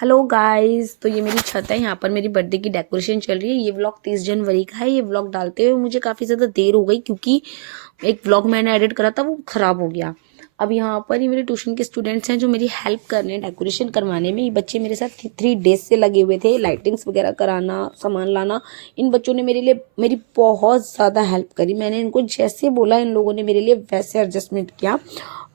Hello guys, तो ये मेरी छत है। यहाँ पर मेरी बर्थडे की डेकोरेशन चल रही है। ये व्लॉग 30 जनवरी का है। ये व्लॉग डालते हुए मुझे काफ़ी ज़्यादा देर हो गई क्योंकि एक व्लॉग मैंने एडिट करा था वो ख़राब हो गया। अब यहाँ पर ये मेरे ट्यूशन के स्टूडेंट्स हैं जो मेरी हेल्प कर रहे हैं डेकोरेशन करवाने में। ये बच्चे मेरे साथ 3 डेज से लगे हुए थे, लाइटिंग्स वगैरह कराना, सामान लाना। इन बच्चों ने मेरे लिए मेरी बहुत ज़्यादा हेल्प करी। मैंने इनको जैसे बोला इन लोगों ने मेरे लिए वैसे एडजस्टमेंट किया।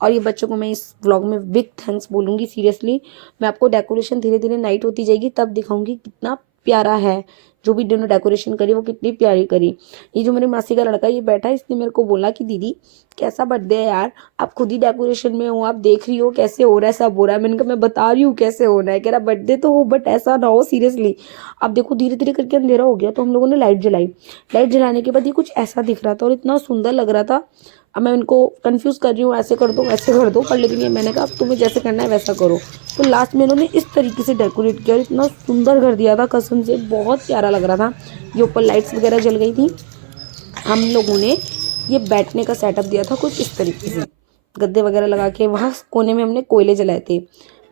और ये बच्चों को मैं इस व्लॉग में बिग थैंक्स बोलूँगी। सीरियसली मैं आपको डेकोरेशन धीरे धीरे नाइट होती जाएगी तब दिखाऊंगी कितना प्यारा है। जो भी इन्होंने डेकोरेशन करी वो कितनी प्यारी करी। ये जो मेरी मासी का लड़का ये बैठा है, इसने मेरे को बोला कि दीदी कैसा बर्थडे है यार, आप खुद ही डेकोरेशन में हो, आप देख रही हो कैसे हो रहा है, सब हो रहा है। मैंने कहा मैं बता रही हूँ कैसे होना है। कह रहा बर्थडे तो हो बट ऐसा ना हो सीरियसली। अब देखो धीरे धीरे करके अंधेरा हो गया तो हम लोगों ने लाइट जलाई। लाइट जलाने के बाद ये कुछ ऐसा दिख रहा था और इतना सुंदर लग रहा था। अब मैं इनको कंफ्यूज कर रही हूँ, ऐसे कर दो वैसे कर दो, पर लेकिन ये मैंने कहा अब तुम्हें जैसे करना है वैसा करो। तो लास्ट में इन्होंने इस तरीके से डेकोरेट किया और इतना सुंदर कर दिया था, कसम से बहुत प्यारा लग रहा था। ये ऊपर लाइट्स वगैरह जल गई थी। हम लोगों ने ये बैठने का सेटअप दिया था कुछ इस तरीके से, गद्दे वगैरह लगा के। वहाँ कोने में हमने कोयले जलाए थे।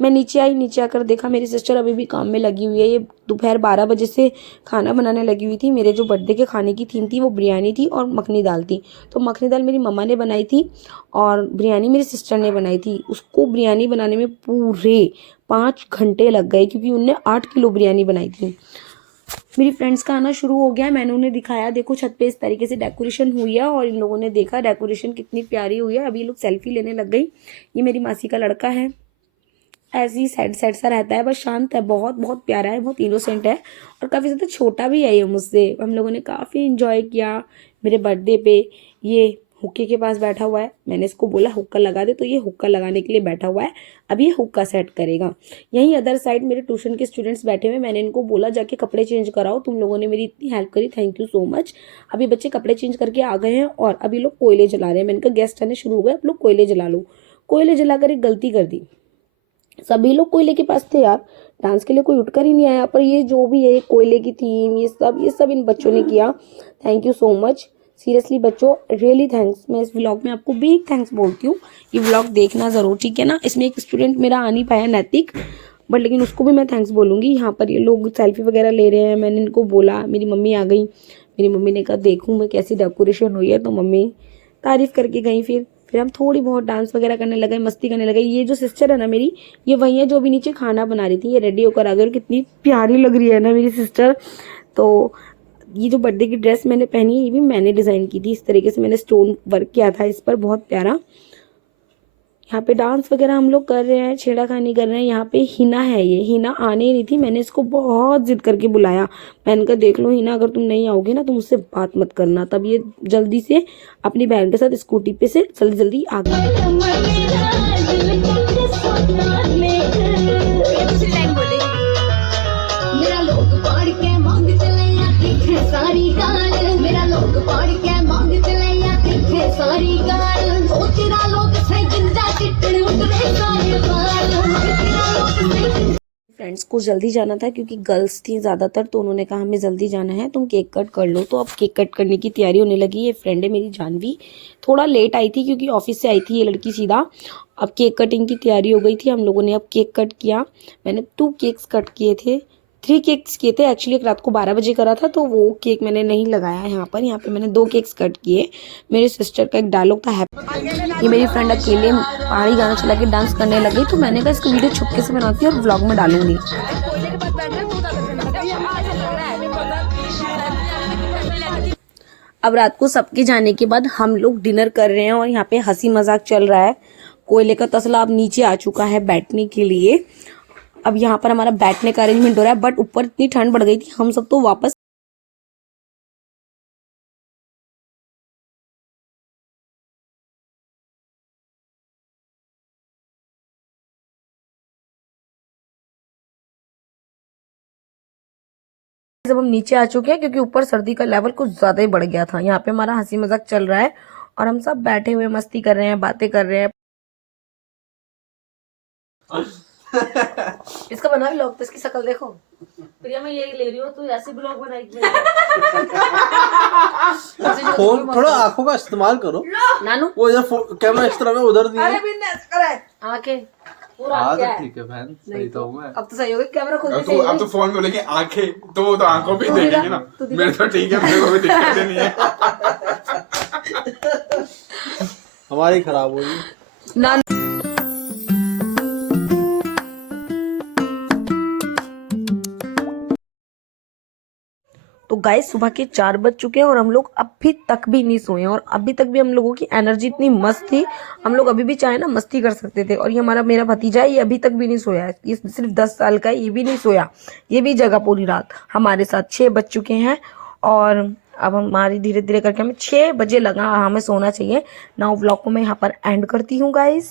मैं नीचे आई, नीचे आकर देखा मेरी सिस्टर अभी भी काम में लगी हुई है। ये दोपहर 12 बजे से खाना बनाने लगी हुई थी। मेरे जो बर्थडे के खाने की थीम थी वो बिरयानी थी और मखनी दाल थी। तो मखनी दाल मेरी मम्मा ने बनाई थी और बिरयानी मेरी सिस्टर ने बनाई थी। उसको बिरयानी बनाने में पूरे 5 घंटे लग गए क्योंकि उनने 8 किलो बिरयानी बनाई थी। मेरी फ्रेंड्स का आना शुरू हो गया। मैंने उन्हें दिखाया, देखो छत पे इस तरीके से डेकोरेशन हुई है और इन लोगों ने देखा डेकोरेशन कितनी प्यारी हुई है। अभी ये लोग सेल्फी लेने लग गई। ये मेरी मासी का लड़का है, ऐसे ही सैड सैड सा रहता है, बस शांत है, बहुत बहुत प्यारा है, बहुत इनोसेंट है और काफ़ी ज़्यादा छोटा भी है ये मुझसे। हम लोगों ने काफ़ी इन्जॉय किया मेरे बर्थडे पे। ये हुक्के के पास बैठा हुआ है। मैंने इसको बोला हुक्का लगा दे तो ये हुक्का लगाने के लिए बैठा हुआ है। अब ये हुक्का सेट करेगा। यहीं अदर साइड मेरे ट्यूशन के स्टूडेंट्स बैठे हुए। मैंने इनको बोला जाके कपड़े चेंज कराओ, तुम लोगों ने मेरी इतनी हेल्प करी, थैंक यू सो मच। अभी बच्चे कपड़े चेंज करके आ गए हैं और अभी लोग कोयले जला रहे हैं। मैंने कहा गेस्ट आने शुरू हो गए, अब लोग कोयले जला लो। कोयले जलाकर एक गलती कर दी, सभी लोग कोयले के पास थे यार, डांस के लिए कोई उठकर ही नहीं आया। पर ये जो भी है कोयले की थीम, ये सब इन बच्चों ने किया। Thank you so much seriously बच्चों, रियली थैंक्स। मैं इस व्लॉग में आपको बिग थैंक्स बोलती हूँ। ये व्लॉग देखना ज़रूर, ठीक है ना। इसमें एक स्टूडेंट मेरा आ नहीं पाया, नैतिक, बट लेकिन उसको भी मैं थैंक्स बोलूँगी। यहाँ पर ये लोग सेल्फी वगैरह ले रहे हैं। मैंने इनको बोला, मेरी मम्मी आ गई। मेरी मम्मी ने कहा देखूँ मैं कैसी डेकोरेशन हुई है, तो मम्मी तारीफ़ करके गई। फिर हम थोड़ी बहुत डांस वगैरह करने लगे, मस्ती करने लगे। ये जो सिस्टर है ना मेरी, ये वही है जो भी नीचे खाना बना रही थी। ये रेडी होकर आ गई और कितनी प्यारी लग रही है ना मेरी सिस्टर। तो ये जो बर्थडे की ड्रेस मैंने पहनी है ये भी मैंने डिज़ाइन की थी। इस तरीके से मैंने स्टोन वर्क किया था इस पर, बहुत प्यारा। यहाँ पे डांस वगैरह हम लोग कर रहे हैं, छेड़ाखानी कर रहे हैं। यहाँ पे हिना है, ये हिना आने ही नहीं थी। मैंने इसको बहुत जिद करके बुलाया। मैंने कहा देख लो हिना, अगर तुम नहीं आओगे ना तो मुझसे बात मत करना। तब ये जल्दी से अपनी बहन के साथ स्कूटी पे से जल्दी जल्दी आ गई। फ्रेंड्स को जल्दी जाना था क्योंकि गर्ल्स थी ज़्यादातर, तो उन्होंने कहा हमें जल्दी जाना है, तुम केक कट कर लो। तो अब केक कट करने की तैयारी होने लगी। ये फ्रेंड है मेरी जानवी, थोड़ा लेट आई थी क्योंकि ऑफिस से आई थी ये लड़की सीधा। अब केक कटिंग की तैयारी हो गई थी। हम लोगों ने अब केक कट किया। मैंने 2 केक्स कट किए थे, 3 केक्स किए थे एक्चुअली। एक रात को 12 बजे करा था तो वो केक मैंने नहीं लगाया यहाँ पे मैंने 2 केक्स कट किए। मेरे सिस्टर का एक डायलॉग था हैप्पी। ये मेरी फ्रेंड अकेले पहाड़ी गाना चला के डांस करने लगी, तो मैंने कहा इसको वीडियो छुपके से बनाती हूँ और व्लॉग में डालूंगी। अब रात को सबके जाने के बाद हम लोग डिनर कर रहे हैं और यहाँ पे हंसी मजाक चल रहा है। कोयले का तसला अब नीचे आ चुका है बैठने के लिए। अब यहाँ पर हमारा बैठने का अरेंजमेंट हो रहा है, बट ऊपर इतनी ठंड बढ़ गई थी हम सब तो वापस जब हम नीचे आ चुके हैं क्योंकि ऊपर सर्दी का लेवल कुछ ज्यादा ही बढ़ गया था। यहाँ पे हमारा हंसी मजाक चल रहा है और हम सब बैठे हुए मस्ती कर रहे हैं, बातें कर रहे हैं। इसका बना व्लॉग तो इसकी शक्ल देखो। प्रिया मैं यही ले रही हूँ, तू ऐसे ब्लॉग बनाएगी। फोन थोड़ा आंखों का इस्तेमाल करो नानू, वो इधर कैमरा इस तरह में उधर नहीं है। आके हाँ तो ठीक है बहन, सही तो हूँ मैं। अब तो सही हो गया, कैमरा खुद अब तो फोन में बोलेंगे आंखें, तो वो तो आंखों पे देखेंगे ना। मेरे तो ठीक है, मेरे को कोई दिक्कत ही नहीं है। हमारी खराब होगी ना। तो गाइस सुबह के 4 बज चुके हैं और हम लोग अभी तक भी नहीं सोए हैं, और अभी तक भी हम लोगों की एनर्जी इतनी मस्त थी, हम लोग अभी भी चाहे ना मस्ती कर सकते थे। और ये मेरा भतीजा है, ये अभी तक भी नहीं सोया है, ये सिर्फ 10 साल का है, ये भी नहीं सोया, ये भी जगा पूरी रात हमारे साथ। 6 बज चुके हैं और अब हमारी धीरे धीरे करके हमें 6 बजे लगा हमें सोना चाहिए। नाउ व्लॉग को मैं यहाँ पर एंड करती हूँ गाइस।